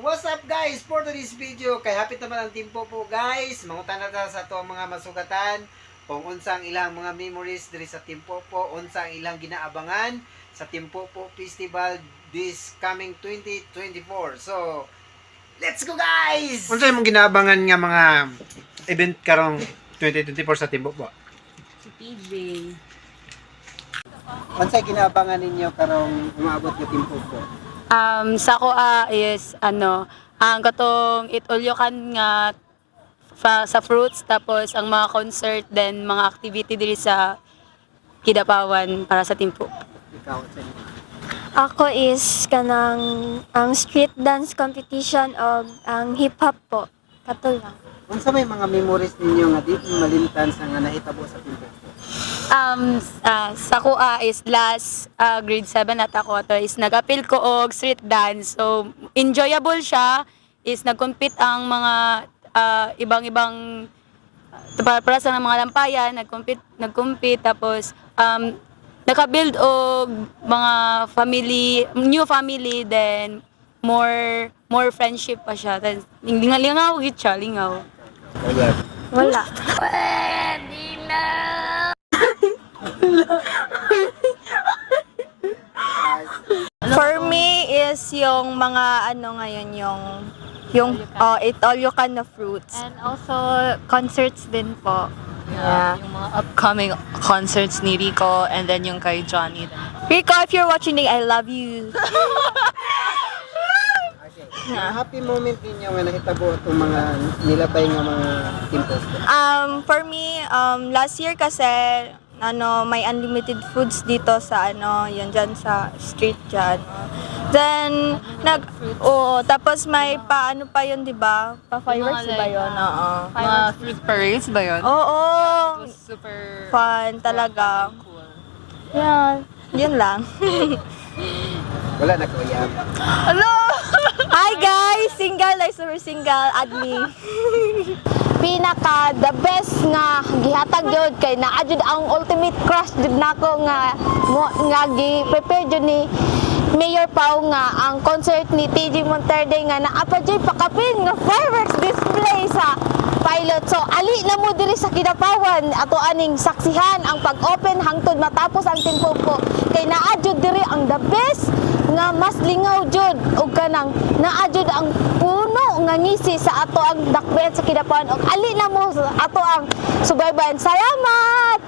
what's up guys? For today's video, kay hapit naman ang timpo po guys. Mangutan na ta sa itong mga masugatan kung unsang ilang mga memories diri sa timpo po, unsang ilang ginaabangan sa timpo po festival this coming 2024. So, let's go guys! Unsay mong ginaabangan nga mga event karong 2024 sa timpo po? Si PJ. Unsay ginaabangan ninyo karong umaabot nga timpo po? Sa ko is ang katong itulyokan nga sa fruits, tapos ang mga concert then mga activity diri sa Kidapawan para sa timpo. Ikaw sa Ako is kanang ang street dance competition o ang hip hop po. Kato lang. unsa may mga memories ninyo nga di malimtan sa nga nahitabo sa timpo po? Sa ko is last grade 7 at ako to is nag-appeal ko og street dance. So enjoyable siya, is nag-compete ang mga ibang-ibang para sa mga lampayan, nag-compete tapos naka-build og mga new family, then more friendship pa siya. Then lingaw gid siya, lingaw. Wala. For me is yung mga ngayon yung it all you can na fruits. And also concerts din po. Yeah, yung mga upcoming concerts ni Rico and then yung kay Johnny. Rico, if you're watching, I love you. Okay. Happy moment ninyo nga nahitabo itong mga nilabay nga mga timpo po? For me, last year kasi may unlimited foods dito sa yun dyan sa street dyan. Then tapos may paano pa yun, 'di ba? Pa fireworks ba yun? Oo. Mga fruit parades ba yun? Oo. It was super Fun talaga. cool. Yeah, yun lang. Wala na kuya. Hello! Hi guys! Single, like super single, add me. Pinaka the best nga gihatag jud kay naa jud ang ultimate crush jud nako nga gi-prepare jud ni Mayor Pao nga ang concert ni TG Monterde nga naa pa jud pakapin nga fireworks display sa pilot. So ali na mo diri sa Kidapawan ato aning saksihan ang pag-open hangtod matapos ang timpo po kay naa jud diri ang the best nga mas lingaw jud ug kanang naa jud ang puno nga ngisi sa ato ang dakbayan sa Kidapawan ug ali na mo sa ato ang subaybayan. Salamat.